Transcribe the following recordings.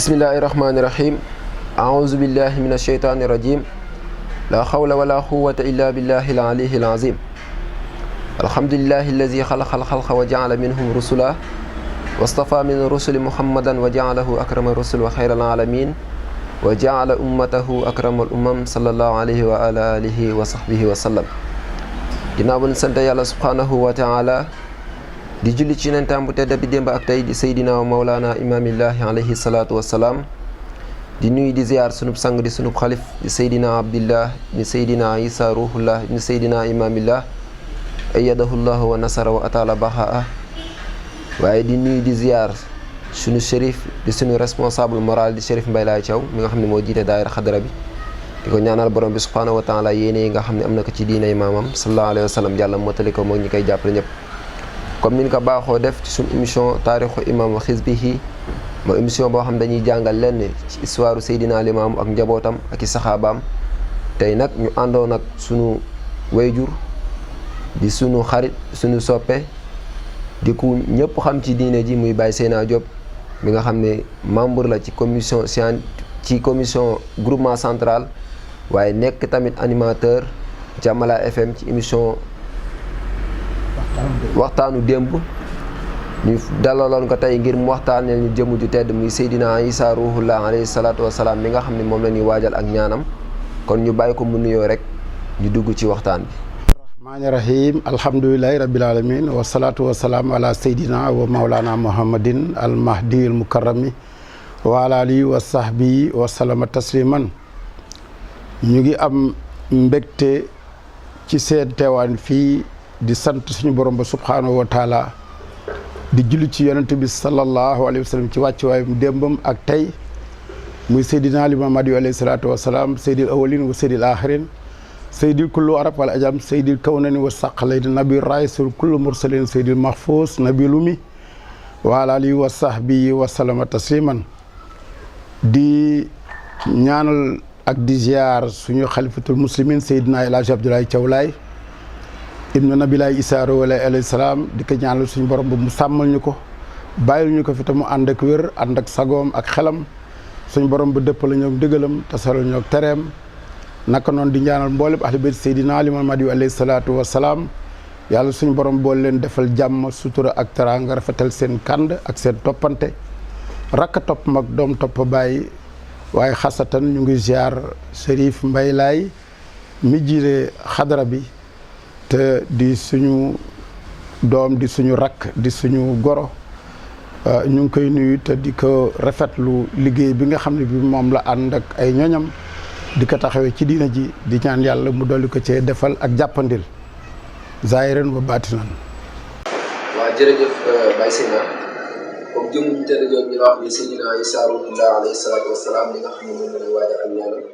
Bismillahirrahmanirrahim. A'udzu billahi minasyaitonir rajim. La haula wala quwwata illa billahil aliyyil azim. Alhamdulillahillazi khalaqal khalqa wa ja'ala minhum rusula wastafa min rusuli Muhammadan wa ja'alahu akramal rusul wa khairal alamin wa ja'ala ummatahu akramal sallallahu alayhi wa ala alihi wa sahbihi wa sallam. Ginnaaw bu ñu sant Yàlla subhanahu wa ta'ala di julli ci yonentam bu tedd bi démb ak tey di Seydina wa Mawlana imaamillahi alayhi salaatu wa salaam di nuyu di ziar sunub sang di sunub xalif di Seydina Abdillah di Seydina Isa ruhullah di Seydina imaamillah ayyadahullah wa nasara wa ataala bahaa waaye di nuyu di ziar sunu shérif di sunu responsable moral di Chérif Mbaye Laye Thiaw mi nga xam ne moo jiite daayira xadara bi di ko ñaanal borom bi subhanahu wa taala yéene yi nga xam ne am na ko ci diinay maamam sallallahu alayhi wa sallam yàlla mottali ko moom ñi koy jàppale ñëpp. comme ni ñu ko baaxoo def ci suñu émission taarixu imam wa xisbihi ma émission boo xam dañuy jàngal lenn ci histoire Seydina Limaamu ak njabootam ak i saxaabaam tey nag ñu àndoon ak sunu wayjur di sunu xarit sunu soppe di ku ñëpp xam ci diine ji muy Baye Seyna Diop mi nga xam ne membre la ci commission groupement central waaye nekk tamit animateur Jamala FM ci émission waxtaanu démb ñu dalaloon ko tey ngir mu waxtaanee ñu jëmm ju tedd muy Seydina Isa ruhullah alayhi salaatu wasalaam mi nga xam ne moom la ñuy waajal ak ñaanam kon ñu bàyyi ko mu nuyoo rek ñu dugg ci waxtaan bi. rahmaani rahim alhamdulilahi rabbil alamin wasalaatu wasalaam ala Seydina wa Mawlana Muhammadin al mahdi al mukarrami wa ala alihi wa sahbihi wa salama tasliman ñu ngi am mbégte ci seen teewaan fii di sant suñu borom ba subhaanahu wa taala di julli ci yonent bi sallallahu alayhi wa sallam ci wàccuwaayam démbam ak tey muy Seydina Limaamu Mahdi alayhi salaatu wa salaam seydil awalin wa seydil axirin seydil kullu arab wal ajam seydil kawnani wa saqalayni nabi raisul kullu mursalin seydil mahfuz nabi lumi wa ala alihi wa sahbihi wa salama tasliman di ñaanal ak di ziar suñu xalifatul muslimin Seydina El Hadji Abdoulaye Thiaw Laye ibnu nabilaay Isaa alayhi salaam di ko ñaanal suñu borom ba mu sàmmal ñu ko bàyyil ñu ko fi te mu ànd ak wér ànd ak sagoom ak xelam suñu borom ba dëppal ñoom dëggalam tasaral ñoo tereem naka noonu di ñaanal mboolem ahli bayt Seydina Limaamu Mahdi alayhi salaatu wa salaam yàlla suñu borom bool leen defal jàmm sutura ak teraanga rafetal seen kànd ak seen toppante rakk topp mag doom topp bàyyi waaye xasatan ñu ngi ziar Chérif Mbaye Laye mi jiite xadara bi te di suñu doom di suñu rakk di suñu goro ñu ngi koy nuyu te di ko rafetlu liggéey bi nga xam ne bi moom la ànd ak ay ñoñam di ko taxawee ci diina ji di ñaan yàlla mu dolli ko cee defal ak jàppandil zaahiran wa baatinan. waaw jërëjëf Baye Seyna comme jëmm ju tedd jooju ñu la wax ni Seydina Isa ruhullah alayhi salaatu wasalaam li nga xam ne moom la ñuy waajal ak ñaanam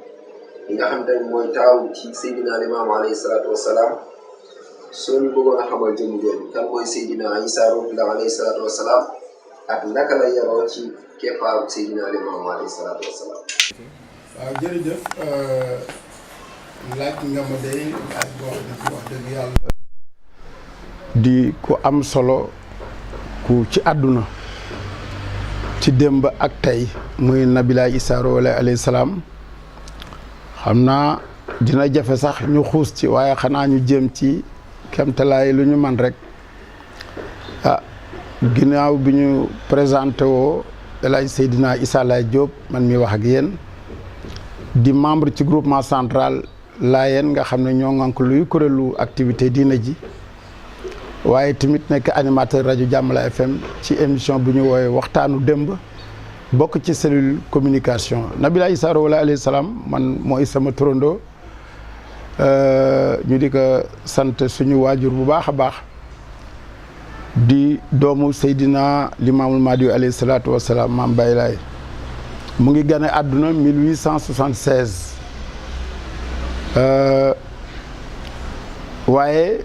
li nga xam ne mooy taaw ci Seydina Limaamu alayhi salaatu wasalaam soo ñu bëggoon a xamal jëmm jooju kan mooy Seydina Isa ruhullah alayhi salaatu wasalaam ak naka la yaroo ci keppaaru Seydina Limaamu alayhi salaatu wasalaam. waaw jërëjëf laaj nga ma day laaj boo xam ne ci wax dëgg yàlla di ku am solo ku ci àdduna ci démb ak tey muy nabilaay Isaa alayhi salaam xam naa dina jafe sax ñu xuus ci waaye xanaa ñu jéem ci kemtalaay lu ñu man rek ginnaaw bi ñu présenté woo El Hadji Seydina Issa Laye Diop man mi wax ak yéen di membre ci groupement central Laayeen nga xam ne ñoo ngànk luy kuréelu activité diina ji waaye tamit nekk animateur rajo Jamala FM ci émission bu ñu woowee waxtaanu démb bokk ci cellule communication nabilaay Isaa alayhi salaam man mooy sama turandoo ñu di ko sant suñu waajur bu baax a baax di doomu Seydina Limaamul Mahdi alayhi salaatu wa salaam maam Baye Laye mu ngi gane àdduna 1876 waaye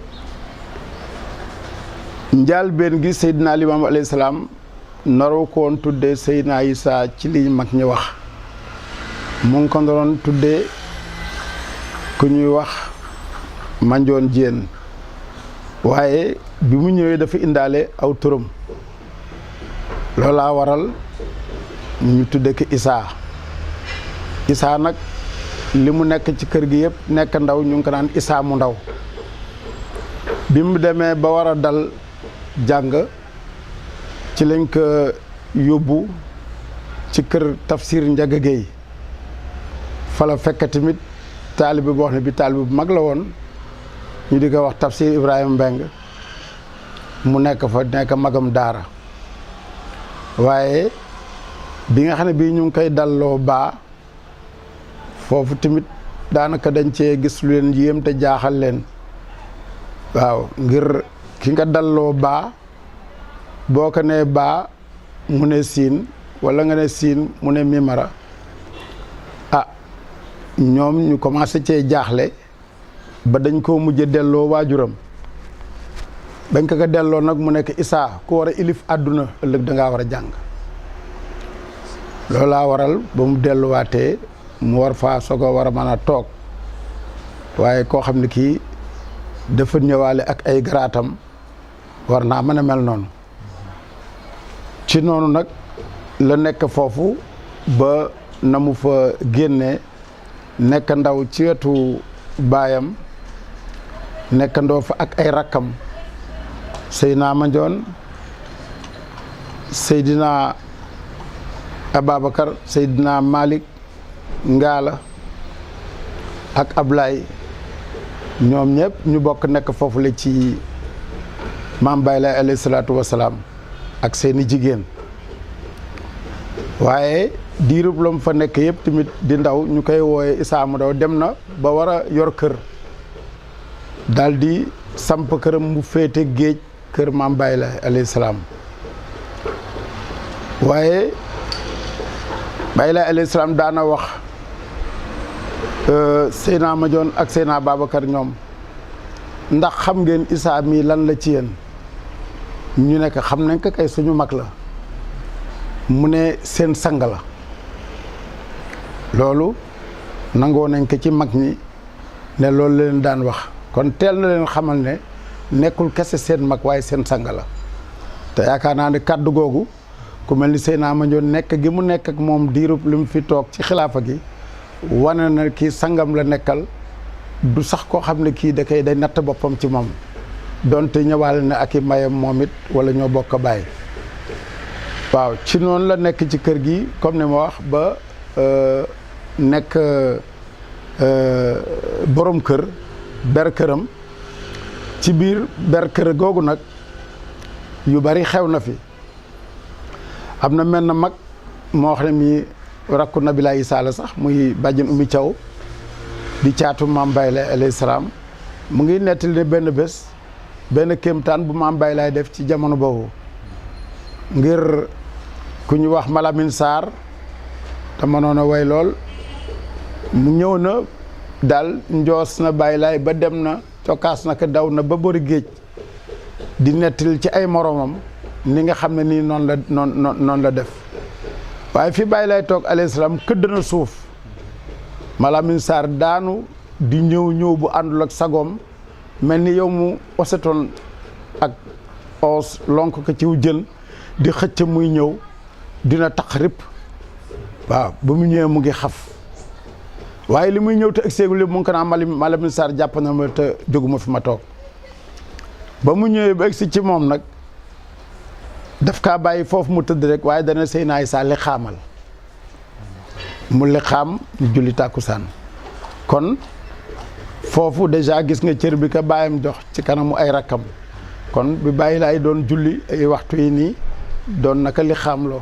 njëlbéen gi Seydina Limaamu alayhi salaam naroo ko woon tuddee Seydina Isa ci li mag ñi wax mu ngi ko doon tuddee ku ñuy wax Mandione Diène waaye bi mu ñëwee dafa indaale aw turam loolaa waral ñu tudde ko Isaa nag li mu nekk ci kër gi yëpp nekk ndaw ñu ngi ko naan Isaa mu ndaw bi mu demee ba war a dal jàng ci lañ ko yóbbu ci kër Tafsir Njaga Géey fa la fekk tamit taalibe boo xam ne bi taalibe bu mag la woon ñu di ko wax Tafsir Ibrahima Mbeng mu nekk fa nekk magam daara waaye bi nga xam ne bii ñu ngi koy dalloo baa foofu tamit daanaka dañ cee gis lu leen yéem te jaaxal leen waaw ngir ki nga dalloo baa boo ko nee baa mu ne siin wala nga ne siin mu ne mimara ñoom ñu commencé cee jaaxle ba dañ koo mujje delloo waajuram bañ ko delloo nag mu nekk Isaa ku war a ilif àdduna ëllëg dangaa war a jàng loolaa waral ba mu delluwaatee mu war faa soog a war a mën a toog waaye koo xam ne kii dafa ñëwaale ak ay garaatam war naa mën a mel noonu ci noonu nag la nekk foofu ba na mu fa génnee nekk ndaw ci wetu baayam nekkandoo fa ak ay rakkam Seydina Mandione Seydina Ababacar Seydina Malick Ngaala ak Ablaye ñoom ñëpp ñu bokk nekk foofu la ci Maam Baay Laay alayhi salaatu wasalaam ak seeni jigéen waaye diirub la mu fa nekk yëpp tamit di ndaw ñu koy wooye Isaa mu ndaw dem na ba war a yor kër daldi samp këram mu féete géej kër Maam Baay Laay alayhi salaam waaye Baay Laay alayhi salaam daana wax Seydina Mandione ak Seydina Babacar ñoom ndax xam ngeen Isaa mii lan la ci yéen ñu nekk xam nañ ko kay suñu mag la mu ne seen sang la loolu nangoo nañ ko ci mag ñi ne loolu la leen daan wax kon teel na leen xamal ne nekkul kese seen mag waaye seen sang la te yaakaar naa ne kàddu googu ku mel ni Seydina Mandione nekk gi mu nekk ak moom diirub li mu fi toog ci xilaafa gi wane na kii sangam la nekkal du sax koo xam ne kii da koy day natt boppam ci moom donte ñëwaale na ak i mayam moom it wala ñoo bokk bàyyi waaw ci noonu la nekk ci kër gi comme ni ma wax ba nekk borom kër ber këram ci biir ber kër googu nag yu bari xew na fi am na mel na mag moo xam ne mi rakku Nabilaay Isaa la sax muy bàjjen Umi Thiaw di caatu Maam Baay Laay alayhi salaam mu ngi nettali ne benn bés benn kéemtaan bu Maam Baay Laay def ci jamono boobu ngir ku ñu wax Malamine Sarr te mënoon a way lool mu ñëw na daal njoos na Baay Laay ba dem na cokkaas na ko daw na ba bori géej di nettali ci ay moromam ni nga xam ne nii noonu la def waaye fi Baay Laay toog alayhi salaam këdd na suuf Malamine Sarr daanu di ñëw bu àndul ak sagoom mel ni yow mu osetoon ak os lonk ko ciw jën di xëcc muy ñëw dina taq rip waaw ba mu ñëwee mu ngi xaf waaye li muy ñëw te egseegul lépp mu ngi ko naan Malamine Sarr jàpp na ma te jóguma fi ma toog ba mu ñëwee ba egsi ci moom nag daf kaa bàyyi foofu mu tëdd rek waaye dana Seydina Isaa li xaamal mu li xaam ñu julli tàkkusaan kon foofu déjà gis nga cër bi ka bàyyam jox ci kanamu ay rakkam kon bi Baay Laay doon julli ay waxtu yi nii doon naka li xaamloo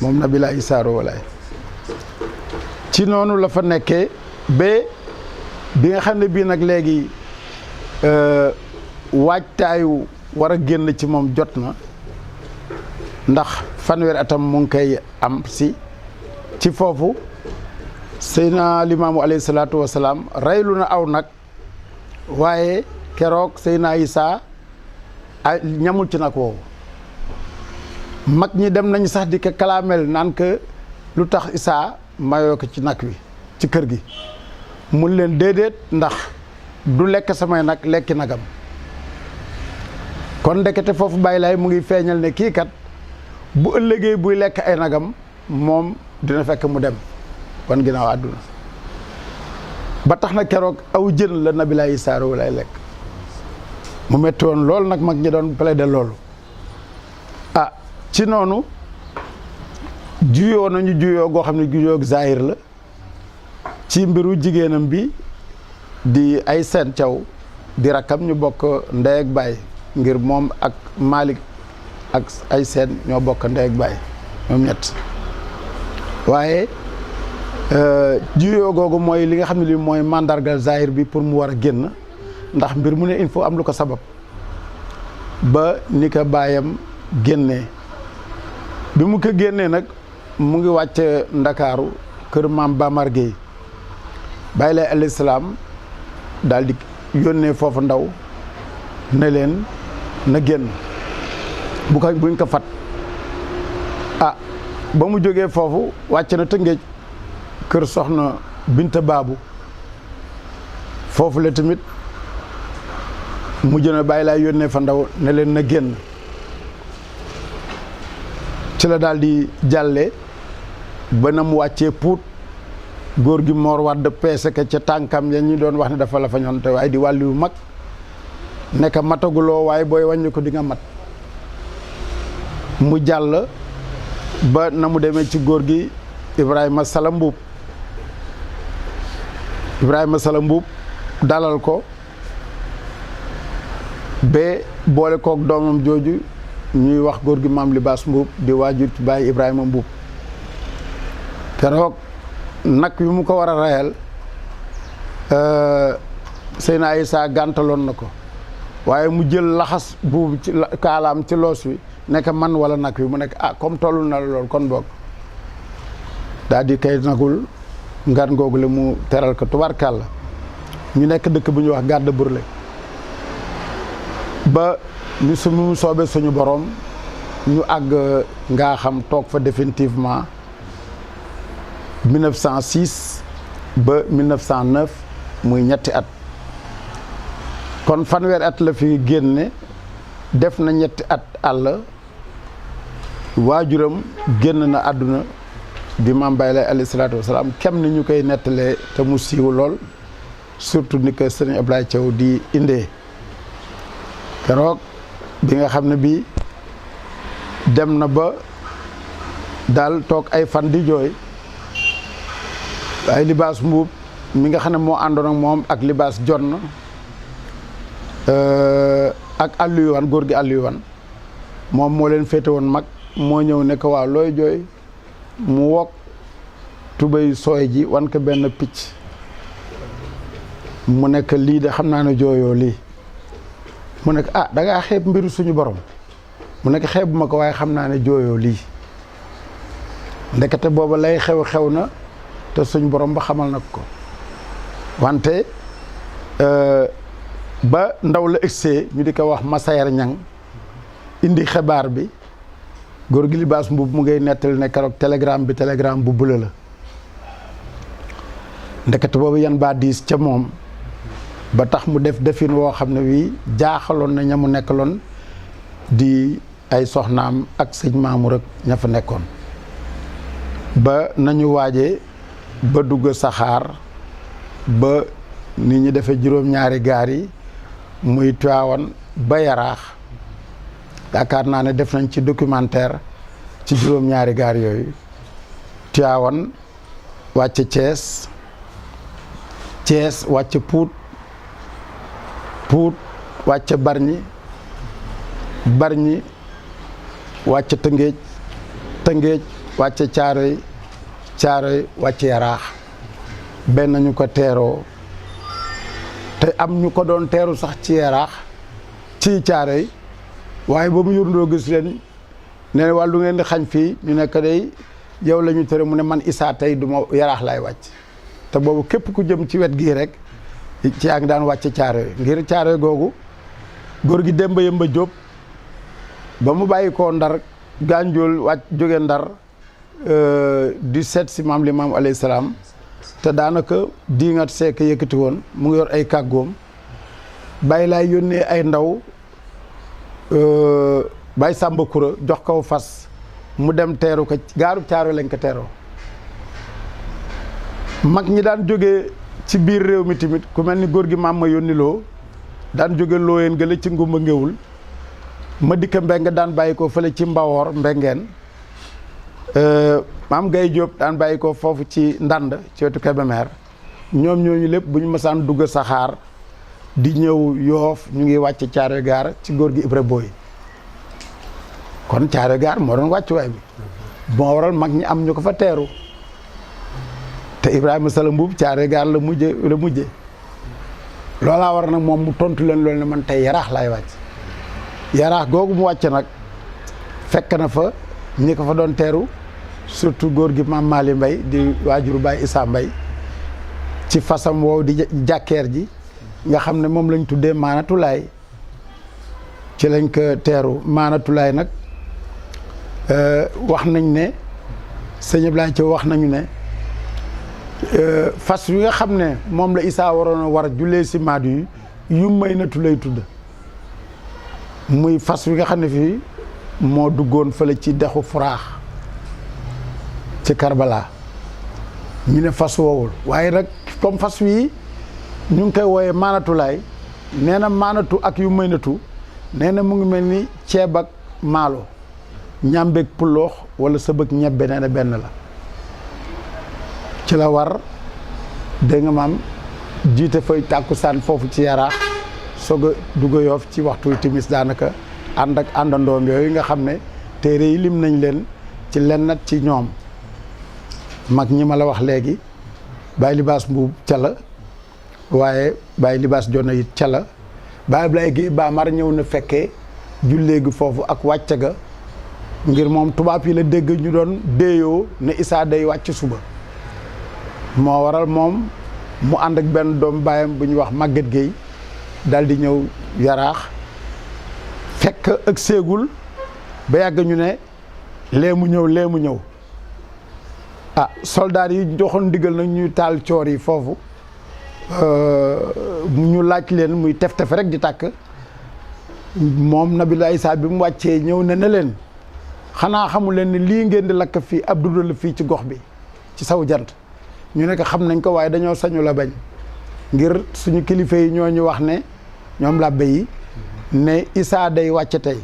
moom Nabilaay Isaa walaay ci noonu la fa nekkee ba bi nga xam ne bii nag léegi waajtaayu war a génn ci moom jot na ndax fanweeri atam mu ngi koy am si ci foofu Seydina Limaamu alayhi salaatu wasalaam reylu na aw nag waaye keroog Seydina Isaa ñamul ci nag woowu mag ñi dem nañu sax di ko kalaamel naan que lu tax Isaa mayoo ko ci nag wi ci kër gi mun leen déedéet ndax du lekk samay nag lekki nagam kon ndekete foofu Baay Laay mu ngi feeñal ne kii kat bu ëllëgee buy lekk ay nagam moom dina fekk mu dem wan ginnaaw àdduna ba tax na keroog aw jën la Nabilaayi Saaro lay lekk mu metti woon loolu nag mag ñi doon plaider loolu ci noonu juyoo nañu juyoo goo xam ne juyoo zahir la ci mbiru jigéenam bi di ay seen caw di rakkam ñu bokk ndey ak baay ngir moom ak Malick ak ay seen ñoo bokk ndey ak baay ñoom ñett waaye juyoo googu mooy li nga xam ne li mooy mandargal zahir bi pour mu war a génn ndax mbir mu ne il faut am lu ko sabab ba ni ko baayam génnee bi mu ko génnee nag mu ngi wàcc Ndakaaru kër maam Bamar Gueye bàyyi lay alayhi salaam daal di yónnee foofu ndaw ne leen na génn buñ ko fat ba mu jógee foofu wàcc na Tëngéej kër soxna Binta Baabu foofu la tamit mujj na bàyyi lay yónnee fa ndaw ne leen na génn ci la daal di jàlle ba na mu wàccee Pout góor gi Mor Wade peese ka ca tànkam ya ñu doon wax ne dafa la fa ñoon te waaye di wàllu yu mag nekk mataguloo waaye booy wàññi ko di nga mat mu jàll ba na mu demee ci góor gi Ibrahima Sala Mbuub dalal ko ba boole kook doomam jooju ñuy wax góor gi maam Libaas Mbuub di waajur ci bàyyi Ibrahima Mbuub keroog nag yu mu ko war a reyal Seyna Isa gàntaloon na ko waaye mu jël laxas buubu ci kaalaam ci loos wi nekk man wala nag wi mu nekk comme tollu na la lool kon boog daal di kay nagul ngan googu la mu teral ko tubarkàlla ñu nekk dëkk bu ñuy wax Gàdd Burle ba ñu mu soobee suñu borom ñu àgg ngaa xam toog fa définitivement 1906 ba 1909 muy ñetti at kon fanweeri at la fi génne def na ñetti at àll waajuram génn na àdduna di Maam Baye Laye alayhi salaatu wasalaam kem ni ñu koy nettalee te mu siiw lool surtout ni ko sëriñ Ablaye Thiaw di indee keroog bi nga xam ne bii dem na ba daal toog ay fan di jooy ay Libaas Mbuub mi nga xam ne moo àndoon ak moom ak Libaas Jonn ak Aliou Wan góor gi Aliou Wan moom moo leen féete woon mag moo ñëw ne ko waaw looy jooy mu wokk tubéy sooy ji wan ko benn picc mu nekk lii de xam naa ne jooyoo lii mu nekk da ngaa xeeb mbiru suñu borom mu nekk xeebu ma ko waaye xam naa ne jooyoo lii ndekete booba lay xew na te suñu borom ba xamal na ko wante ba ndaw la egsee ñu di ko wax Massayer Ñang indi xibaar bi góor gi Libaas Mbuub mu ngay nettali ne keroog télégramme bu bula la ndekete boobu yan baa diis ca moom ba tax mu def defin woo xam ne wii jaaxaloon na ña mu nekkaloon di ay soxnaam ak sëñ Mamour ak ña fa nekkoon ba nañu waaje ba dugg saxaar ba nit ñi defee juróom-ñaari gaar yi muy Tiwaawan ba Yaraax yaakaar naa ne def nañ ci documentaire ci juróom-ñaari gaar yooyu Tiwaawan wàcc Thiès wàcc Pout wàcc Bargny wàcc Tëngéej wàcc Caaroy wàcc Yaraax benn ñu ko teeroo te am ñu ko doon teeru sax ci Yaraax ci Caaroy waaye ba mu yurndoo gis leen ne wàllu ngeen di xañ fii ñu nekk day yow la ñu tere mu ne man Issa tey du ma Yaraax laay wàcc te boobu képp ku jëm ci wet gii rek ci yaa ngi daan wàcc Caaroy ngir Caaroy googu góor gi Demba Yemba Jóob ba mu bàyyi koo Ndar Gànjool wàcc jóge Ndar di seet si maam Limaam alayhi salaam te daanaka diingat seek yëkkati woon mu ngi yor ay kàggoom Baye Laay yónnee ay ndaw Baye Sàmba Kura jox kaw fas mu dem teeru ko gaaru Caaroy lañ ko teeroo. mag ñi daan jógee ci biir réew mi tamit ku mel ni góor gi maam ma yónni loo daan jóge looyeen gële ci ngumba ngéwul ma dikka mbeng daan bàyyi ko fële ci mbawoor mbengeen maam Gaye Diop daan bàyyi ko foofu ci ndand ci wetu Kébémer ñoom ñooñu lépp bu ñu mësaan dugg saxaar di ñëw Yoof ñu ngi wàcc Caaroy gaar ci góor gi Ibra Boy kon Caaroy gaar moo doon wàccuwaay bi moo waral mag ñi am ñu ko fa teeru te Ibrahima Sala Mbuub Caaroy gaar la mujje loolaa war nag moom mu tontu leen loolu ne man tey yaraax laay wàcc yaraax googu mu wàcc nag fekk na fa ñi ko fa doon teeru surtout góor gi maam Maali Mbay di waajuru Baay Isaa Mbay ci fasam woow di jàkkeer ji nga xam ne moom lañ tuddee maanatulaay ci lañ ko teeru maanatulaay nag wax nañ ne sëñ Ablaye ci wax nañu ne fas wi nga xam ne moom la Isaa waroon a war a jullee si maadu yi yu may natu lay tudd muy fas wi nga xam ne fii moo duggoon fële ci dexu Furaax ci Karbala ñu ne fas woowul waaye nag comme fas wi ñu ngi koy wooyee maanatulaay nee na maanatu ak yu may natu nee na mu ngi mel ni ceeb ak maalo ñàmbeeg pulloox wala sëbëg ñebbe nee na benn la ci la war dégg nga maam jiite fay tàkkusaan foofu ci yaraax soog a dugg Yoof ci waxtu timis daanaka ànd ak àndandoom yooyu nga xam ne téere yi lim nañ leen ci lennat ci ñoom mag ñi ma la wax léegi Baay Libaas Mbuub ca la waaye Baay Libaas Jona it ca la Baay Ablaye Géey Baamar ñëw na fekkee jullee gi foofu ak wàcc ga ngir moom tubaab yi la dégg ñu doon déeyoo ne Isaa day wàcc suba moo waral moom mu ànd ak benn doom baayam bu ñuy wax Maguette Gueye dal di ñëw yaraax fekk ak séegul ba yàgg ñu ne lee mu ñëw ah soldaar yi joxoon ndigal nag ñuy taal coor yi foofu ñu laaj leen muy tef rek di tàkk moom Nabilah Isaa bi mu wàccee ñëw ne leen xanaa xamu leen ne lii ngeen di lakk fii ab dudo la fii ci gox bi ci saw jant ñu ne ko xam nañ ko waaye dañoo sañu la bañ ngir suñu kilifa yi ñoo ñu wax ne ñoom làbbe yi ne Isaa day wàcc tey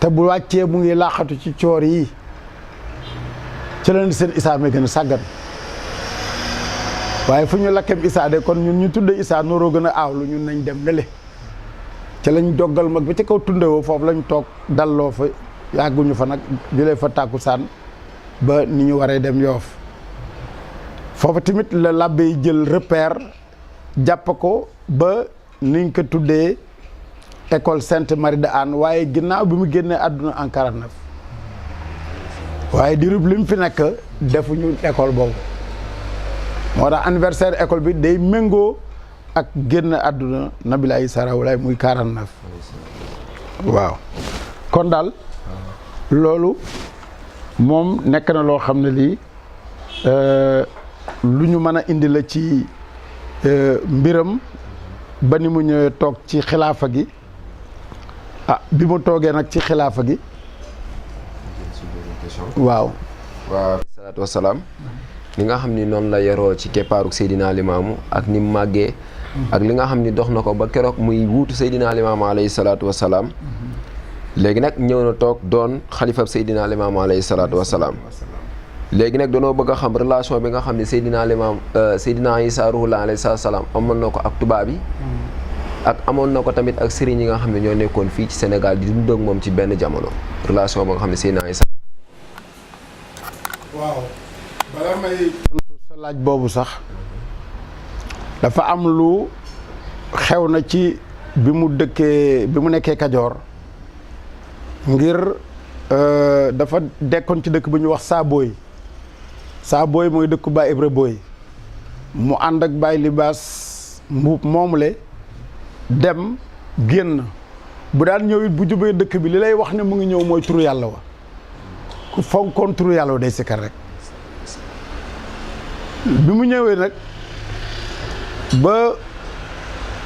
te bu wàccee mu ngi laaxatu ci coor yi ci leen seen Isaa may gën a sàggan waaye fu ñu lakkem Isaa de kon ñun ñu tudde Isaa nooroo gën a aawlu ñun nañ dem lele ci lañ doggal mag ba ci kaw tundewoo foofu lañ toog dalloo fa yàgguñu fa nag julee fa tàkkusaan ba ni ñu waree dem Yoof foofu tamit la làbbe yi jël repère jàpp ko ba niñ ko tuddee école Sainte Marie de Anne waaye ginnaaw bi mu génnee àdduna en 49 waaye dirub li mu fi nekk defuñu école boobu moo tax anniversaire école bi day méngoo ak génn àdduna Nabilah Isaa Rouhou Laye muy 49 waaw kon daal loolu moom nekk na loo xam ne lii lu ñu mën a indi la ci mbiram ba ni mu ñëwee toog ci xilaafa gi ah bi mu toogee nag ci xilaafa gi waaw salaatu wasalaam li nga xam ni noonu la yaroo ci keppaaruk Seydina Limaamu ak ni mu màggee ak li nga xam ni dox na ko ba keroog muy wuutu Seydina Limaamu alayhi salaatu wasalaam léegi nag ñëw na toog doon xalifab Seydina Limaamu alayhi salaatu wasalaam léegi nag danoo bëgg a xam relation bi nga xam ne Seydina Limaam Seydina Isaa Rouhou Laye alayhi salaam amoon na ko ak tubaab yi ak amoon na ko tamit ak sëriñ yi nga xam ne ñoo nekkoon fii ci Sénégal di dund ak moom ci benn jamono relation ba nga xam ne Seydina Isaa. waaw bala may tontu sa laaj boobu sax dafa am lu xew na ci bi mu nekkee Kajoor ngir dafa dekkoon ci dëkk bu ñu wax Saabooy mooy dëkku Baay Ibra Boy mu ànd ak Baay Libaas Mbuub moomule dem génn bu daan ñëw it bu jubee dëkk bi li lay wax ne mu ngi ñëw mooy turu yàlla wa ku fonkoon turu yàlla wa day sikkar rek bi mu ñëwee nag ba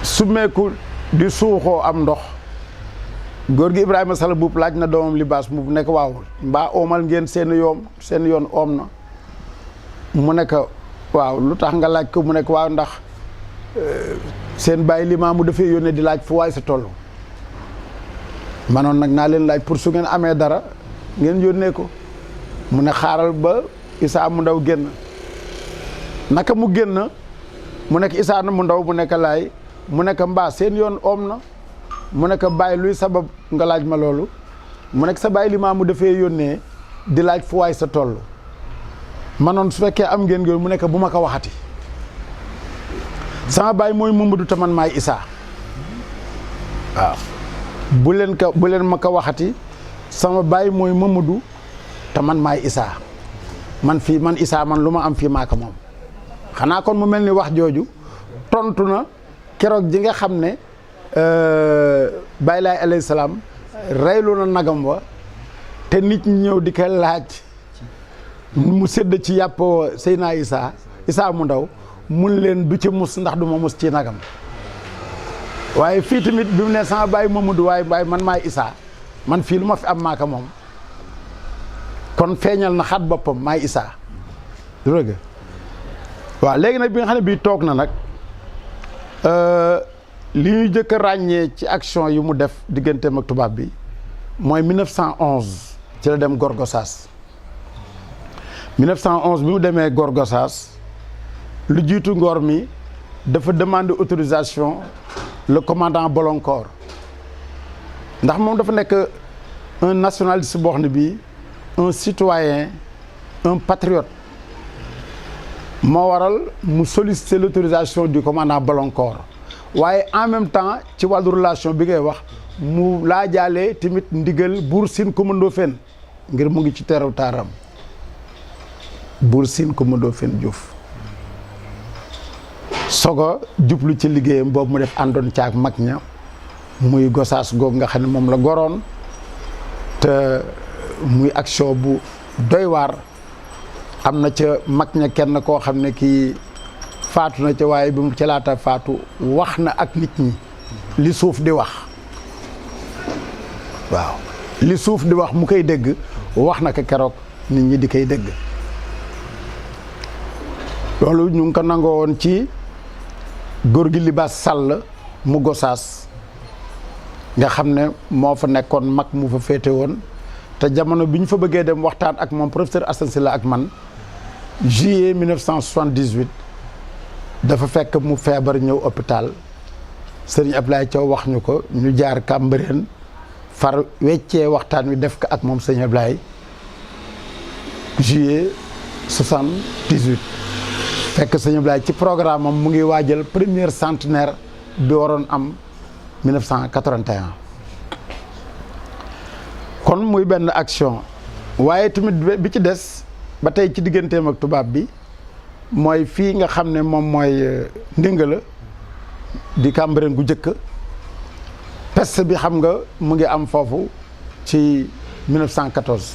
sumeeku di suuxoo am ndox góor gi Ibrahima Sall buub laaj na doomam libaas mu nekk waaw mbaa oomal ngeen seen yoon oom na mu nekk waaw lu tax nga laaj ko mu nekk waaw ndax seen bàyyi limaamu dafay yónnee di laaj fu waay sa toll manoon nag naa leen laaj pour su ngeen amee dara ngeen yónnee ko mu ne xaaral ba Isaa mu ndaw génn naka mu génn mu nekk Isaa mu ndaw mu nekk laay mu nekk mbaa seen yoon oom na mu nekk bàyyi luy sabab nga laaj ma loolu mu nekk sa bàyyi limaamu dafay yónnee di laaj fu waay sa toll manoon su fekkee am ngeen mu nekk bu ma ko waxati sama baay mooy Mamadou te man maay Isaa waaw bu leen ma ko waxati sama baay mooy Mamadou te man maay Isaa man Isaa man lu ma am fii maa ko moom xanaa kon mu mel ni wax jooju tontu na keroog ji nga xam ne Baay Laay alayhi salaam reylu na nagam wa te nit ñi ñëw di ko laaj mu sédd ci yàpp Seydina Isaa mu ndaw mun leen du ci mus ndax du ma mus ci nagam waaye fii tamit bi mu ne sama baay Mamadou waaye man maay Isaa man fii lu ma fi am maaka moom kon feeñal na xat boppam maay Isaa du rëgg waaw léegi nag bi nga xam ne bii toog na nag li ñu jëkk a ràññee ci action yu mu def digganteem ak tubaab bi mooy 1911 ci la dem Gorgosaas 1911 bi mu demee Gorgosaas lu jiitu ngoor mi dafa demander autorisation le commandant Boloncoor ndax moom dafa nekk un nationaliste boo xam ne bii un citoyen un patriote moo waral mu solliciter l'autorisation du commandant Boloncoor waaye en même temps ci wàllu relation bi ngay wax mu laajaale tamit ndigal Buur Siin Kumba Ndoofeen ngir mu ngi ci teeru taaram Buur Siin Kumba Ndoofeen Juuf sogo jublu ci liggéeyam boobu mu def àndoon caag mag ña muy Gosaas googu nga xam ne moom la goroon te muy action bu doy waar am na ca mag ña kenn koo xam ne kii faatu na ca waaye bi mu ca laata faatu wax na ak nit ñi li suuf di wax waaw li suuf di wax mu koy dégg wax na ko keroog nit ñi di koy dégg loolu ñu ngi ko nangoo woon ci góor gi Libaas Sàll mu Gosaas nga xam ne moo fa nekkoon mag mu fa féete woon te jamono bi ñu fa bëggee dem waxtaan ak moom professeur Assane Sylla ak man juillet 1978 dafa fekk mu feebar ñëw hôpital Serigne Ablaye Thiaw wax ñu ko ñu jaar Cambérène far weccee waxtaan wi def ko ak moom Serigne Ablaye juillet 78 fekk Serigne Ablaye ci programme am mu ngi waajal première centenaire bi waroon am 1981 kon muy benn action waaye tamit bi ci des ba tey ci digganteem ak tubaab bi mooy fii nga xam ne moom mooy Ndingala di Cambérène gu jëkk peste bi xam nga mu ngi am foofu ci 1914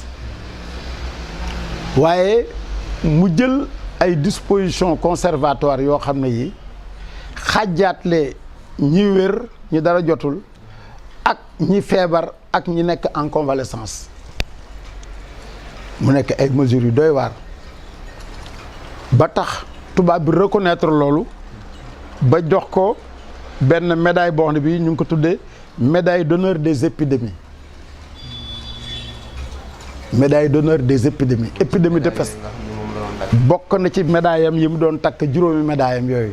waaye mu jël ay dispositions conservatoires yoo xam ne yi xàjjaatle ñi wér ñi dara jotul ak ñi feebar ak ñi nekk en convalescence mu nekk ay mesures yu doy waar ba tax tubaab bi reconnaître loolu ba jox ko benn médaille boo xam ne bii ñu ngi ko tuddee médaille d'honneur des épidémies médaille d'honneur des épidémies épidémie de peste bokk na ci médaille am yi mu doon takk juróomi médaille am yooyu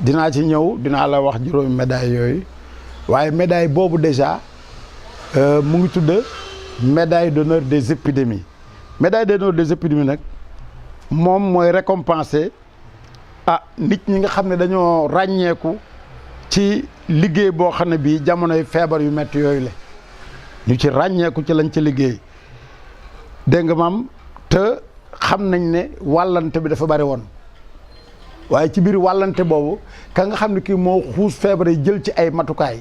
dinaa ci ñëw dinaa la wax juróomi médaille yooyu waaye médaille boobu déjà mu ngi tudd médaille d'honneur des épidémies médaille d'honneur des épidémies nag moom mooy récompenser nit ñi nga xam ne dañoo ràññeeku ci liggéey boo xam ne bii jamonoy feebar yu metti yooyu la ñu ci ràññeeku ci lañ ci liggéey dégg nga maam te xam nañ ne wàllante bi dafa bari woon waaye ci biir wàllante boobu ka nga xam ne kii moo xuus feebar yi jël ci ay matukaay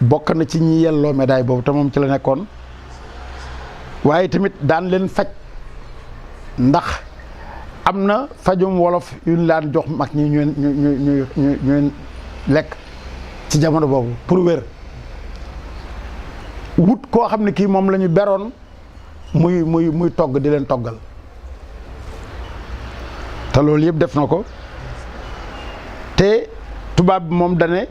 bokk na ci ñi yelloo médaille boobu te moom ci la nekkoon waaye tamit daan leen faj ndax am na fajum wolof yu ñu daan jox mag ñi ñu lekk ci jamono boobu pour wér wut koo xam ne kii moom la ñu beroon muy togg di leen toggal te loolu yëpp def na ko te tubaab bi moom dane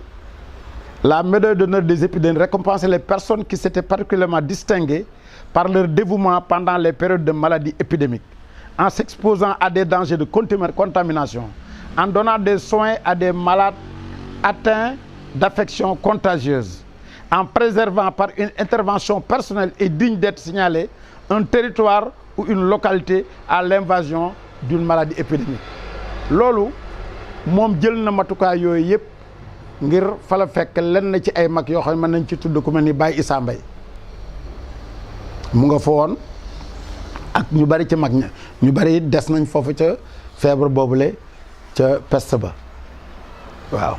la médaille d'honneur des épidémies récompense les personnes qui s'étaient particulièrement distinguées par leur dévouement pendant les périodes de maladies épidémiques, en s'exposant à des dangers de contamination, en donnant des soins à des malades atteints d'affections contagieuses, en préservant par une intervention personnelle et digne d'être signalée un territoire ou une localité à l'invasion d'une maladie épidémique. loolu moom jël na matukaay yooyu yëpp ngir fa la fekk lenn ci ay mag yoo xam ne mën nañ ci tudd ku mel ni Baye Issa Mbaye mu nga fa woon ak ñu bari ci mag ña ñu bari des nañ foofu ca feebar boobule ca peste ba waaw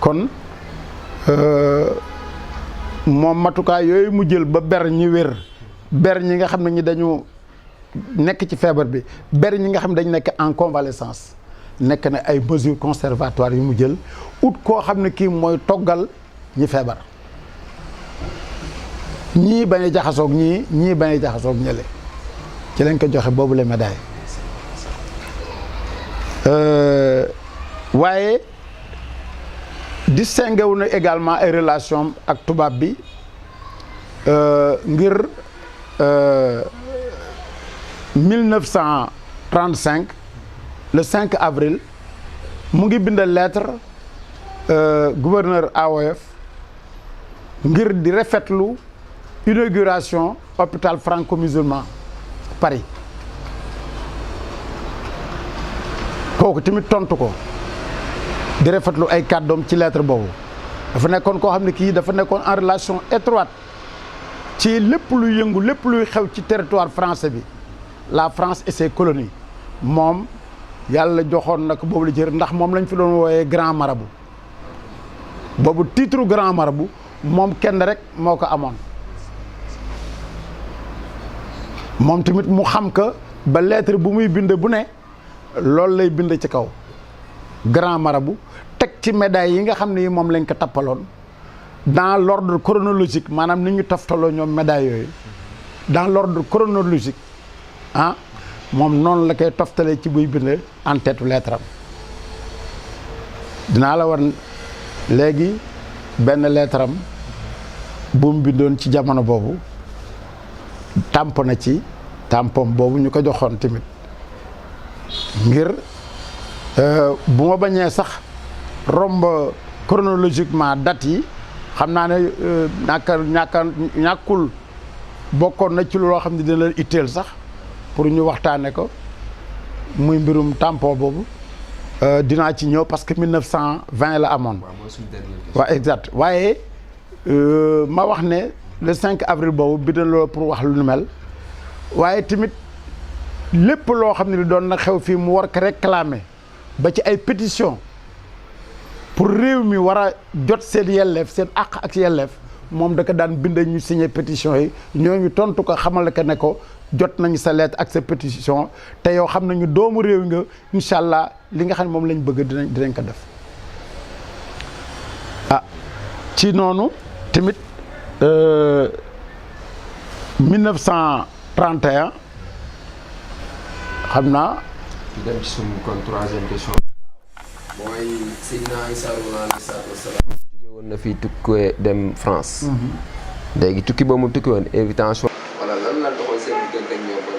kon moom matukaay yooyu mu jël ba ber ñi wér ber ñi nga xam ne ñi dañu nekk ci feebar bi ber ñi nga xam ne dañu nekk en convalescence nekk na ay mesures conservatoires yu mu jël ut koo xam ne kii mooy toggal ñi feebar ñii bañ a jaxasoog ñii bañ a jaxasoog ñële ci lañ ko joxe boobu la médaille waaye distingué wu na également ay relation ak tubaab bi ngir 1935 le 5 avril mu ngi bind lettre gouverneur AOF ngir di rafetlu inauguration hôpital franco-musulman Paris kooku tamit tontu ko di rafetlu ay kàddoom ci lettre boobu dafa nekkoon koo xam ne kii dafa nekkoon en relation étroite ci lépp luy yëngu lépp luy xew ci territoire français bi la France et ses colonies moom yàlla joxoon na ko boobu la jër ndax moom lañ fi doon wooyee grand marabout boobu titre grand marabout moom kenn rek moo ko amoon moom tamit mu xam que ba lettre bu muy bind bu ne loolu lay bind ci kaw grand marabout teg ci médaille yi nga xam ne yi moom lañ ko tappaloon dans l'ordre chronologique maanaam ni ñu taftaloo ñoom médaille yooyu dans l'ordre chronologique ah moom noonu la koy toftalee ci buy bind en tête lettre am dinaa la war léegi benn lettre am bu mu bindoon ci jamono boobu tampo na ci tampom boobu ñu ko joxoon tamit ngir bu ma bañee sax romb chronologiquement date yi xam naa ne ñàkkul bokkoon na ci loo xam ne dina leen itteel sax pour ñu waxtaane ko muy mbirum tampon boobu dinaa ci ñëw parce que 1920 la amoon waaw exact waaye ma wax ne le 5 avril boobu bi na loolu pour wax lu nu mel waaye tamit lépp loo xam ne doon na xew fii mu war ko réclamer ba ci ay pétition pour réew mi war a jot seen yelleef seen àq ak yelleef moom da ko daan bind ñu signé pétition yi ñooñu tontu ko xamal ko ne ko jot nañu sa lettre ak sa pétition te yow xam nañu doomu réew nga incha allah li nga xam ne moom lañ bëgg dinañ ko def ah ci noonu tamit 1931 xam naa. ñu dem ci suñu kon troisième question. mooy Seydina Issa alayhi salaatu wa salaam jóge woon na fii tukki dem France. léegi tukki ba mu tukki woon invitation. wala lan la doxal seen diggante ak ñoom ba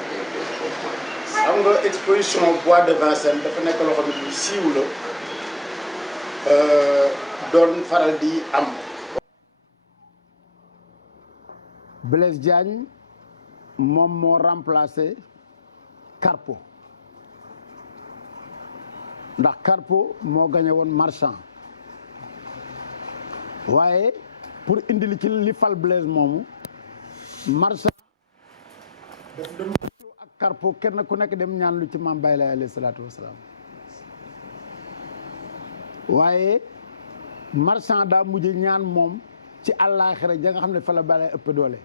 xam nga exposition bois de Vincennes dafa nekk loo xam ne lu siiw la doon faral di am. Blaise Diagne moom moo remplacé Carpo ndax Carpo moo gagné woon Marchand waaye pour indi li ci li fal Blaise moomu Marchand daf doon ak Carpo kenn ku nekk dem ñaan lu ci Maam Baye Laye alayhi salaatu wasalaam waaye Marchand daa mujj ñaan moom ci àllaaxira ja nga xam ne fa la Baye Laye ëpp doole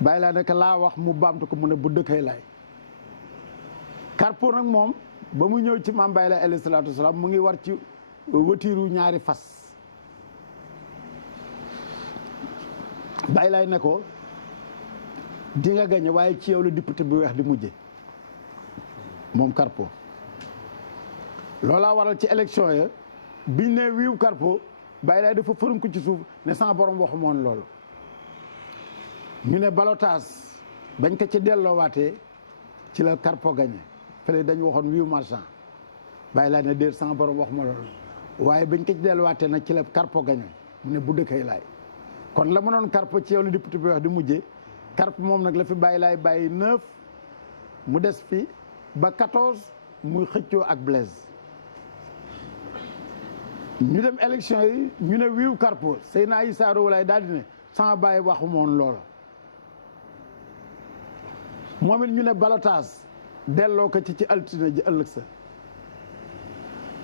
Baye Laye nag laa wax mu baamtu ko mu ne bu dëkkay laay Carpo nag moom ba mu ñëw ci Maam Baye Laye alayhi salaatu wasalaam mu ngi war ci watiiru ñaari fas Baye Laye ne ko di nga gañe waaye ci yow la député bu weex di mujje moom Carpo loolaa waral ci élection ya biñ ne wiiw Carpo Baye Laye dafa fërëm ko ci suuf ne sama borom waxu moon loolu ñu ne ballottage bañ ko ci delloowaatee ci la Carpo gagné fële dañu waxoon wiiw marchand Baye Laye ne déet sama borom waxuma loolu waaye bañ ko ci delloowaatee nag ci la Carpo gagné mu ne bu dëkkay laay kon la ma noon Carpo ci yow la député bi wax di mujjee Carpo moom nag la fi Baye Laye bàyyi 9 mu des fi ba 14 muy xëccoo ak Blaise ñu dem élection yi ñu ne wiiw Carpo Seydina Issa Rouhou Laye daal di ne sama bàyyi waxu moon loola moom it ñu ne ballottage delloo ko ci altine ji ëllëg sa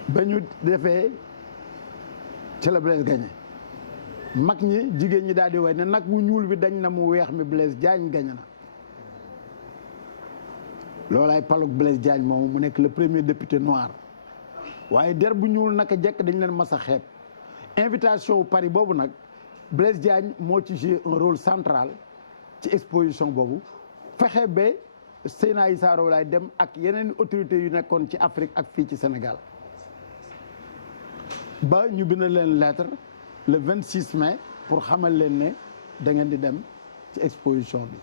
ba ñu defee ci la Blaise gagné mag ñi jigéen ñi daal di way ne nag wu ñuul bi dañ na mu weex mi Blaise Diagne gagné na loolaay palug Blaise Diagne moomu mu nekk le premier député noir waaye der bu ñuul naka jekk dañ leen mas a xeeb invitation Paris boobu nag Blaise Diagne moo ci joué un rôle central ci exposition boobu fexe ba Seydina Issa Rouhou Laye dem ak yeneen autorités yu nekkoon ci Afrique ak fii ci Sénégal ba ñu bind leen lettre le 26 mai pour xamal leen ne da ngeen di dem ci exposition bi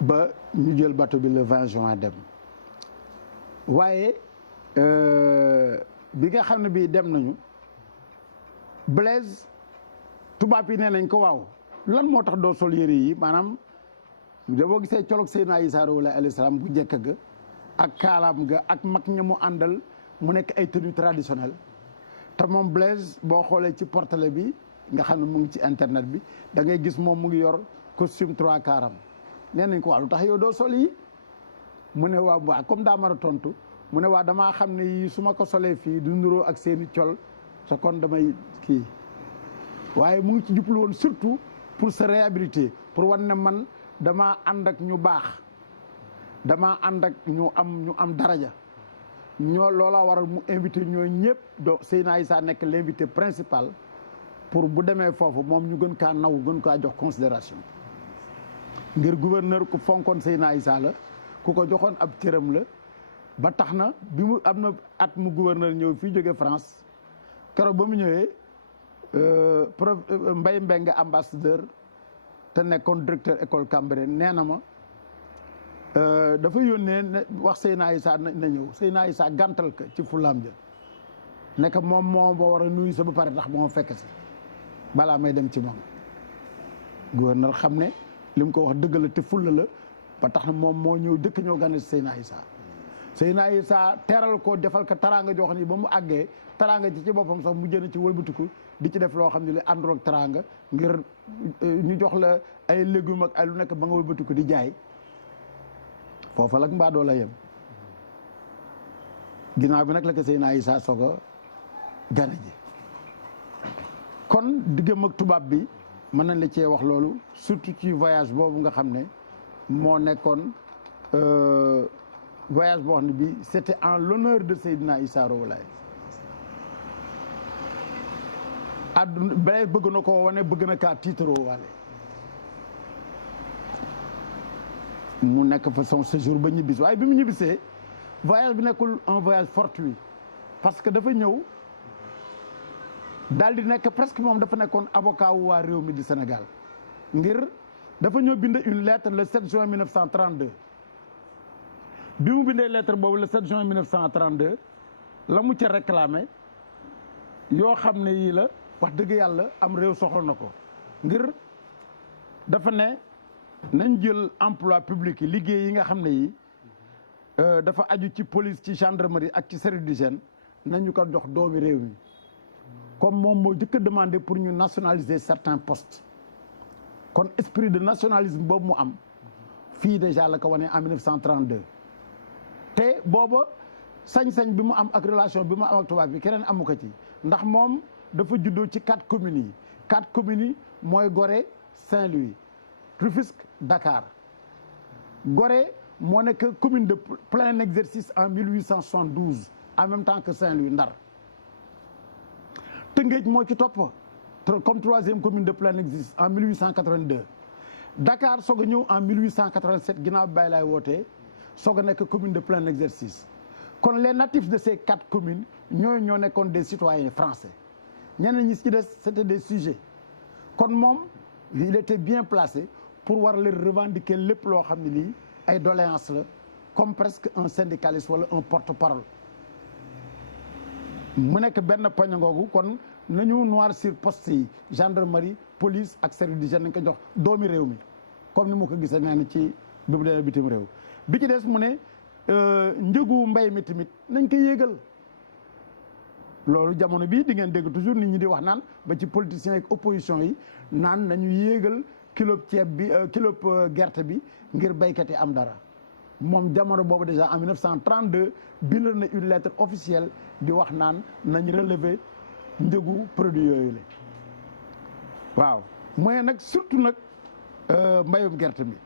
ba ñu jël bateau bi le 20 juin dem waaye bi nga xam ne bii dem nañu Blaise tubaab yi nee nañ ko waaw lan moo tax doo sol yëre yi maanaam da boo gisee colog Seydina Issa Rouhou Laye alayhi salaam gu njëkk ga ak kaalaam ga ak mag ña mu àndal mu nekk ay tenues traditionnelles te moom Blaise boo xoolee ci portale bi nga xam ne mu ngi ci internet bi da ngay gis moom mu ngi yor costume 3 quarts nee nañ ko waaw lu tax yow doo sol yi mu ne waaw comme daa mën a tontu mu ne waa damaa xam ne yii su ma ko solee fii du nuroo ak seeni col te kon damay kii waaye mu ngi ci jublu woon surtout pour se réhabiliter pour wan ne man damaa ànd ak ñu baax damaa ànd ak ñu am daraja ñoo loolaa waral mu invité ñoo ñëpp do Seydina Issa nekk l'invité principal pour bu demee foofu moom ñu gën kaa naw gën kaa jox considération ngir gouverneur ku fonkoon Seydina Issa la ku ko joxoon ab cëram la ba tax na bi mu am na at mu gouverneur ñëw fii jóge France keroog ba mu ñëwee Mbaye Mbengue ambassadeur te nekkoon directeur école Cambérène nee na ma dafa yónnee wax Seydina Issa na ñëw Seydina Issa gàntal ko ci fulaam ja nekk moom moo war a nuyu sa ba pare tax moo fekk si balaa may dem ci moom gouverneur xam ne li mu ko wax dëgg la te fulla la ba tax na moom moo ñëw dëkk ñëw gane si Seydina Issa Seydina Issa teral ko defal ko taraanga joo xam ne ba mu àggee taraanga ci boppam sax mu jënd ci wëlbatiku di ci def loo xam ne li àndul ak taraanga ngir ñu jox la ay légumes ak ay lu nekk ba nga wëlbatiku di jaay foofa la mbaadoo la yem ginnaaw bi nag la ko Seydina Issa soog a gane ji kon diggam ak tubaab bi mën nañ la cee wax loolu surtout ci voyage boobu nga xam ne moo nekkoon voyage boo xam ne bi c'était en l'honneur de Seydina Issa Rouhou Laye àdduna Blaise bëgg na koo wane bëgg na kaa tiitaroo waale mu nekk fa son séjour ba ñibbis waaye bi mu ñibbisee voyage bi nekkul un voyage fortuit parce que dafa ñëw daal di nekk presque moom dafa nekkoon avocat wu waa réew mi di Sénégal ngir dafa ñëw bind une lettre le 7 juin 1932 bi mu bindee lettre boobu le 7 juin 1932 la mu ca réclamé yoo xam ne yii la wax dëgg yàlla am réew soxla na ko ngir dafa ne nañ jël emploi public yi liggéey yi nga xam ne yi dafa aju ci police ci gendarmerie ak ci service d'hygiène nañu ko jox doomi réew mi comme moom moo jëkk a demandé pour ñu nationaliser certains postes kon esprit de nationalisme boobu mu am fii déjà la ko wane en 1932 te booba sañ-sañ bi mu am ak relation bi mu am ak tubaab bi keneen amu ko ci ndax moom dafa juddoo ci 4 communes yi 4 communes yi mooy Gorée Saint-Louis Rufisque Dakar Gorée moo nekk commune de plein exercice en 1872 en même temps que Saint-Louis Ndar Tëngéej moo ci topp comme troisième commune de plein exercice en 1882 Dakar soog a ñëw en 1887 ginnaaw bi Baye Laye wootee soog a nekk commune de plein exercice kon les natifs de ces 4 communes ñoo nekkoon des citoyens français ñeneen ñi ci des c'était des sujets kon moom il était bien placé pour war leen revendiquer lépp loo xam ne lii ay doléances la comme presque un syndicaliste wala un porte-parole mu nekk benn poñ ngoogu kon nañu noircir poste yi gendarmerie police ak service d'hygiène nañ ko jox doomi réew mi comme ni mu ko gisee nee na ci bi mu demee bitim réew bi ci des mu ne njëgu mbay mi tamit nañ ko yéegal loolu jamono bii di ngeen dégg toujours nit ñi di wax naan ba ci politiciens ak opposition yi naan nañu yéegal kilo ceeb bi kilo gerte bi ngir béykat yi am dara moom jamono boobu déjà en 1932 bind na une lettre officielle di wax naan nañ relever njëgu produit yooyu la waaw mooy nag surtout nag mbayum gerte bi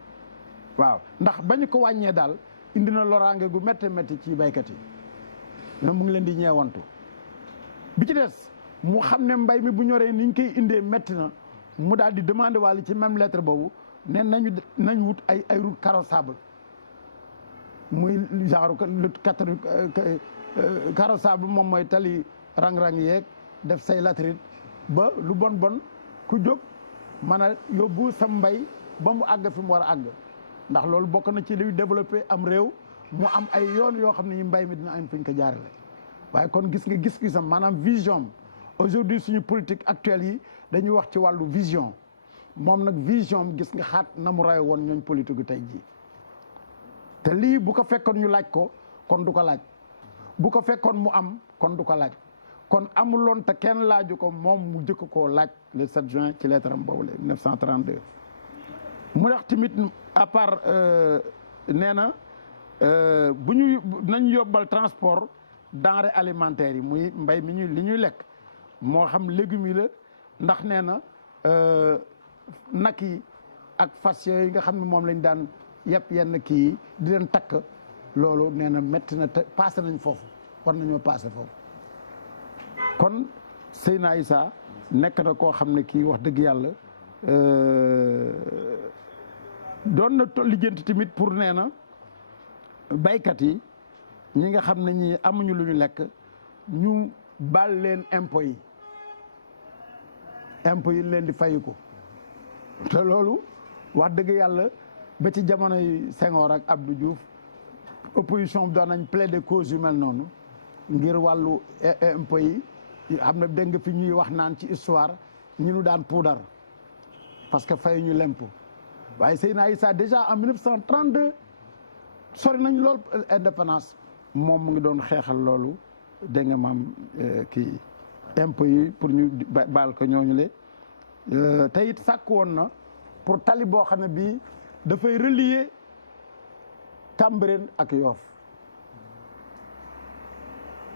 waaw ndax bañu ko wàññee daal indi na loraange gu métti métti ci béykat yi mu ngi leen di ñeewantu bi ci des mu xam ne mbay mi bu ñoree ni ñu koy indee métti na mu daal di demander wàll ci même lettre boobu ne nañ wut ay route carrossable muy genre carrossable moom mooy tali rang-rang yeeg def say latérite ba lu bon ku jóg mën a yóbbu sa mbay ba mu àgg fi mu war a àgg ndax loolu bokk na ci luy développé am réew mu am ay yoon yoo xam ne mbay mi dina am fi ñu ko jaarale waaye kon gis nga gis-gisam maanaam vision aujourd'hui suñu politique actuelle yi dañuy wax ci wàllu vision moom nag vision gis nga xaat na mu ray woon ñooñ politique tey jii te lii bu ko fekkoon ñu laaj ko kon du ko laaj bu ko fekkoon mu am kon du ko laaj kon amuloon te kenn laaju ko moom mu jëkk koo laaj le 7 juin ci lettre am boobu la 1932 mu wax tamit à part nee na bu ñu nañ yóbbal transport denrées alimentaires yi muy mbay mi li ñuy lekk moo xam légumes yi la ndax nee na nag yi ak fas yooyu nga xam ne moom lañ daan yëpp yenn kii yi di leen takk loolu nee na métti na te passé nañ foofu war nañoo passé foofu kon Seydina Issa nekk na koo xam ne kii wax dëgg yàlla doon na lijjanti tamit pour nee na baykat yi ñi nga xam ne ñi amuñu lu ñu lekk ñu baal leen impôt yi leen di fayu ko te loolu wax dëgg yàlla ba ci jamonoy Senghor ak Abdou Diouf opposition bi doon nañ plaider cause yu mel noonu ngir wàllu impôt yi xam na dégg nga fi ñuy wax naan ci histoire ñu nu daan puudar parce que fay ñu l'impôt waaye Seydina Issa déjà en 1932 sori nañ lool indépendance moom mu ngi doon xeexal loolu dégg nga maam kii impôt yi pour ñu baal ko ñooñu le te it sàkk woon na pour tali boo xam ne bii dafay relier Cambérène ak Yoff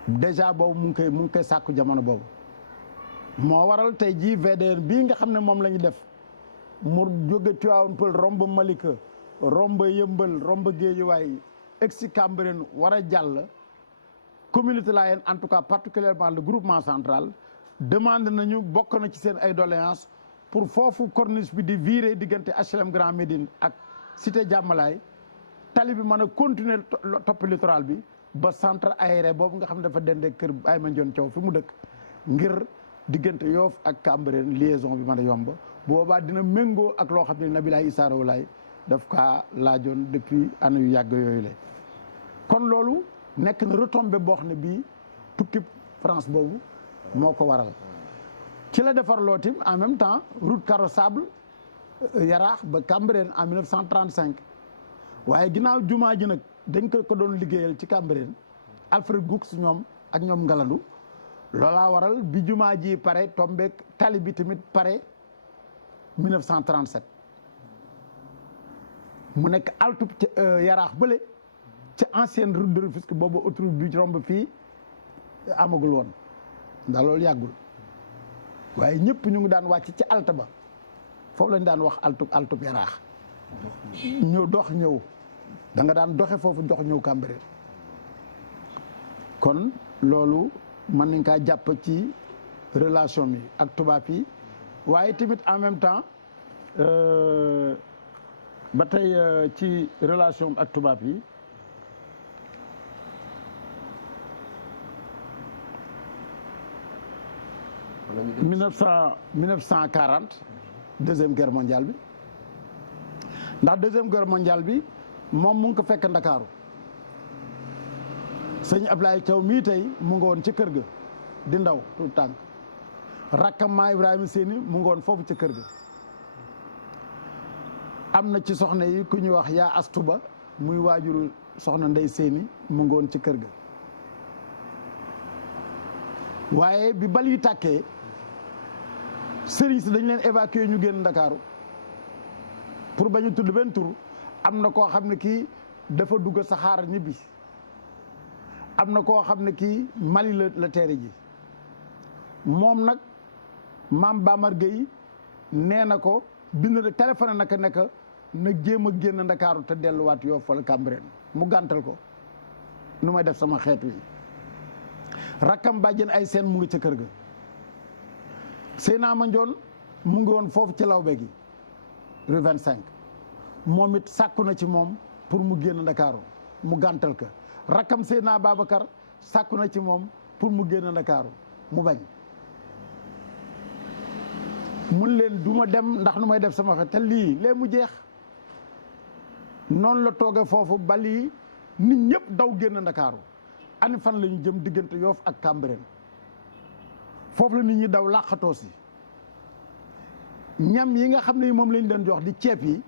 déjà boobu mu ngi koy sàkku jamono boobu moo waral tey jii VDN bii nga xam ne moom la ñu def mu jóge Tivaouane Peulh romb Malika romb Yëmbal romb Guédiawaye egsi Cambérène war a jàll communauté layène en tout cas particulièrement le groupement central demande nañu bokk na ci seen ay doléances pour foofu corniche bi di virer diggante HLM Grand Médine ak cité Diamalaye tali bi mën a continuer topp littoral bi ba centre aéré boobu nga xam ne dafa dendee kër Baye Mandione Thiaw fi mu dëkk ngir diggante Yoff ak Cambérène liaison bi mën a yomb boobaa dina méngoo ak loo xam ne Nabilaye Issa Rouhou Laye daf kaa laajoon depuis année yu yàgg yooyu la kon loolu nekk na retombé boo xam ne bii tukki France boobu moo ko waral ci la defar lootim en même temps route carrossable Yaraax ba Cambérène en 1935 waaye ginnaaw jumaa ji nag dañ ko doon liggéeyal ci Cambérène Alfred Goux ñoom ak ñoom Ngalandu loolaa waral bi jumaa ji pare tombeek tali bi tamit pare 1937 mu nekk altu Yaraax bële ca ancienne route de Rufisque boobu autoroute bi romb fii amagul woon ndax loolu yàggul waaye ñëpp ñu ngi daan wàcc ci alta ba foofu lañ daan wax altub Yaraax ñëw dox ñëw da nga daan doxe foofu dox ñëw Cambérène kon loolu mën nañ kaa jàpp ci relation bi ak tubaab yi waaye tamit en même temps ba tey ci relation ak tubaab yi mille neuf cent quarante deuxième guerre mondiale bi ndax deuxième guerre mondiale bi moom mu ngi ko fekk Ndakaaru sëñ Ablaye Thiaw mii tey mu nga woon ca kër ga di ndaw tout tànk rakkam maa Ibrahima Séni mu nga woon foofu ca kër ga am na ci soxna yi ku ñuy wax yaa astuba muy waajuru soxna Ndey Séni mu nga woon ci kër ga waaye bi bal yi tàkkee sëriñ si dañ leen évacuer ñu génn Ndakaaru pour bañ a tudd benn tur am na koo xam ne kii dafa dugg saxaar ñibbi am na koo xam ne kii Mali la teere ji moom nag maam Bamar Gueye nee na ko bind téléphone naka nekk na jéem a génn Ndakaaru te delluwaat Yoff wala Cambérène mu gàntal ko nu may def sama xeet wi rakkam bàjjen ay seen mu ngi ca kër ga Seyna Mandione mu ngi woon foofu ci lawbe gi rue 25 moom it sàkku na ci moom pour mu génn Ndakaaru mu gàntal ko rakkam Seyna Babacar sàkku na ci moom pour mu génn Ndakaaru mu bañ mun leen du ma dem ndax nu may def sama xeet te lii lee mu jeex noonu la tooge foofu bali nit ñëpp daw génn Ndakaaru ani fan la ñu jëm diggante Yoff ak Cambérène foofu la nit ñi daw làqatoo si ñam yi nga xam ne moom lañ leen jox di ceeb yi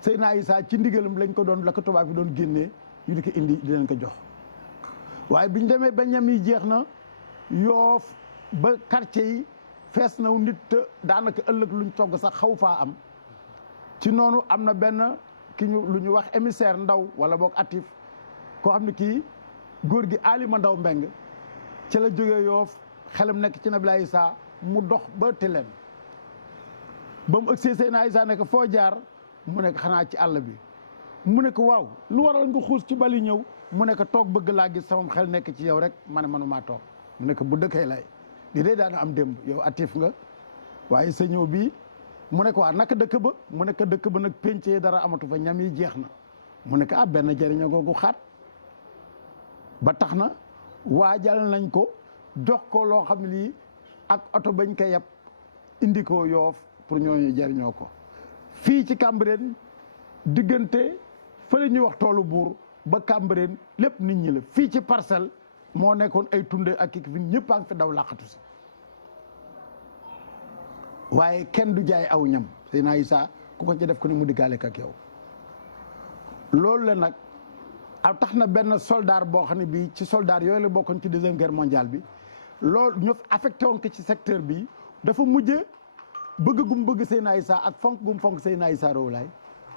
Seydina Issa ci ndigalam lañ ko doon la ko tubaab yi doon génnee yu di ko indi di leen ko jox waaye biñ demee ba ñam yi jeex na Yoff ba quartier yi fees na nit te daanaka ëllëg luñ togg sax xaw faa am ci noonu am na benn lu ñu wax émissaire ndaw wala boog actif koo xam ne kii góor gi Alima Ndaw Mbeng ci la jógee Yoff xelam nekk ci Nabilaay Issa mu dox ba Tilène ba mu ëgsee Seydina Issa nekk foo jaar mu nekk xanaa ci àll bi mu nekk waaw lu waral nga xuus ci bali ñëw mu nekk toog bëgg laa gis sama xel nekk ci yow rek ma ne manumaa toog mu nekk bu dëkkee lay di dee daana am démb yow actif nga waaye sa ñëw bii mu nekk waa naka dëkk ba mu nekk dëkk ba nag pencee dara amatu fa ñam yi jeex na mu nekk ah benn jëriñoo googu xaat ba tax na waajal nañ ko jox ko loo xam ne lii ak oto bañ ko yeb indi ko Yoff pour ñooñu jëriñoo ko fii ci Cambérène diggante fële ñuy wax toolu buur ba Cambérène lépp nit ñi la fii ci Parcelles moo nekkoon ay tunde ak kii fi ñëpp a ngi fi daw làqatu si waaye kenn du jaay aw ñam Seydina Issa ku ko ci def ko ni mu diggaale ak yow loolu la nag a tax na benn soldat boo xam ne bii ci soldat yooyu la bokkoon ci deuxième guerre mondiale bi loolu ñu affecté woon ko ci secteur bi dafa mujje bëgg gum bëgg Seydina Issa ak fonk gum fonk Seydina Issa Rouhou Laye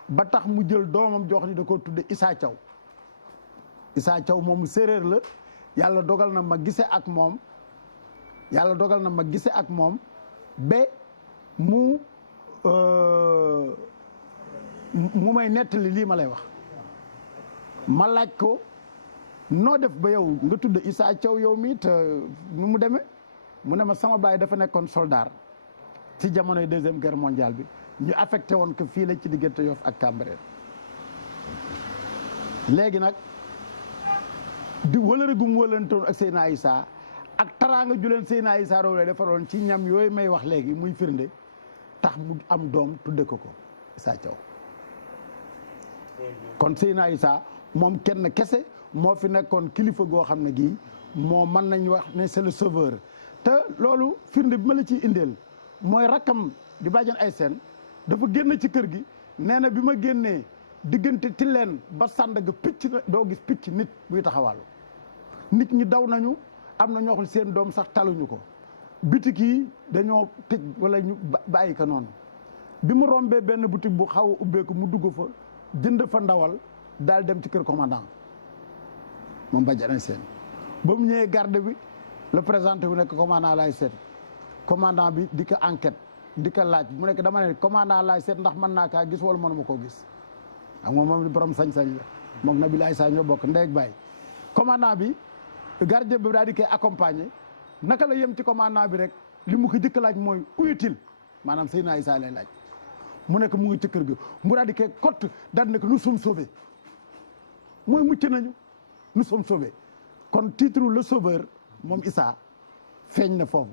ba tax mu jël doomam joo xam ne da koo tudde Issa Thiaw Issa Thiaw moomu séeréer la yàlla dogal na ma gise ak moom ba mu may nettali lii ma lay wax ma laaj ko noo def ba yow nga tudd Issa Thiaw yow mi te nu mu demee mu ne ma sama baay dafa nekkoon soldat ci jamonoy deuxième guerre mondiale bi ñu affecté woon ko fii la ci diggante Yoff ak Cambérène léegi nag di wëlëre gum wëlantoon ak Seydina Issa ak taraanga juleen Seydina Issa Rouhou Laye defaroon ci ñam yooyu may wax léegi muy firnde tax mu am doom tudde ko Issa Thiaw kon Seydina Issa moom kenn kese moo fi nekkoon kilifa goo xam ne gii moo mën nañ wax ne c'est le sauveur te loolu firnde bi ma la ciy indeel mooy rakkam di bàjjan ay seen dafa génn ci kër gi nee na bi ma génnee diggante Tilène ba Sandaga picc na doo gis picc nit buy taxawaalu nit ñi daw nañu am na ñoo xam seen doom sax taluñu ko bitik yi dañoo tëj wala ñu bàyyi ko noonu bi mu rombee benn boutique bu xaw a ubbeeku mu dugg fa jënd fa ndawal daal dem ci kër commandant moom bàjjan seen ba mu ñëwee garde bi le présenté bu nekk commandant laay seet commandant bi di ko enquête di ko laaj mu nekk dama ne commandant laay seet ndax mën naa kaa gis wala mënuma koo gis ak moom borom sañ-sañ la moom na bi laay saa ñoo bokk ndey ak baay commandant bi gardien bi daal di koy accompagner naka la yem ci commandant bi rek li mu ko jëkk laaj mooy uyutil maanaam Seydina Issa lay laaj mu nekk mu ngi ci kër ga mu daal di koy kott daal di nekk nous sommes sauvés mooy mucc nañu nous sommes sauvés kon titre le sauveur moom Issa feeñ na foofu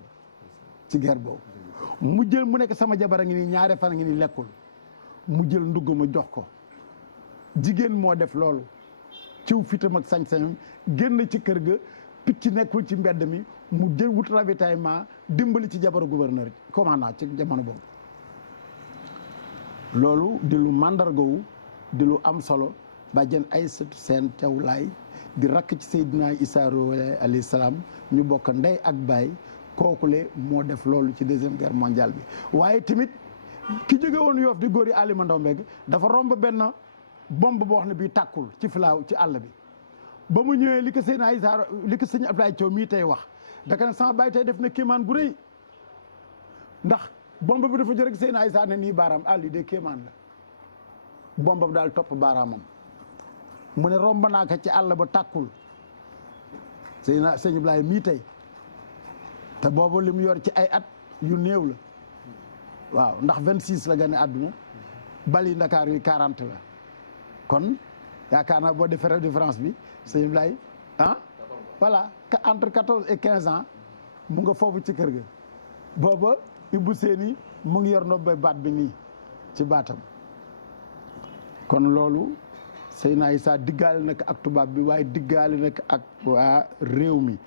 ci guerre boobu mu jël mu nekk sama jabar a ngi nii ñaare fan a ngi nii lekkul mu jël ndugg ma jox ko jigéen moo def loolu ciw fitam ak sañ-sañam génn ci kër ga picc nekkul ci mbedd mi mu jël wut ravitaillement dimbali ci jabaru gouverneur commandant ci jamono boobu loolu di lu màndargawu di lu am solo bàjjen Aysatu Seen Thiaw Laay di rakk ci Seydina Issa Rouhou alayhi salaam ñu bokk ndey ak baay kookule moo def loolu ci deuxième guerre mondiale bi waaye tamit ki jóge woon Yoof di góor yi Alima Ndaw Mbeg dafa romb benn bombe boo xam ne bii tàkkul ci filaaw ci àll bi ba mu ñëwee li ko Seydina Issa li ko sëñ Abdoulaye Thiaw mii tey wax daka ne sama baay tey def na kéemaan gu rëy ndax bombe bi dafa jërëg Seydina Issa ne nii baaraam lii de kéemaan la bombe bi daal topp baaraamam mu ne romb naa ko ci àll ba tàkkul Seydina sëñ Abdoulaye mii tey te boobu li mu yor ci ay at yu néew la waaw ndax 26 la gane àdduna bali Ndakaar yi 40 la kon yaakaar naa boo defee différence bi sëñ Abdoulaye voilà entre 14 et 15 ans mu nga foofu ci kër ga booba Ibou Séni mu ngi yor ndombay baat bi nii ci baatam kon loolu Seydina Issa diggaale nag ak tubaab bi waaye diggaale nag ak waa réew mi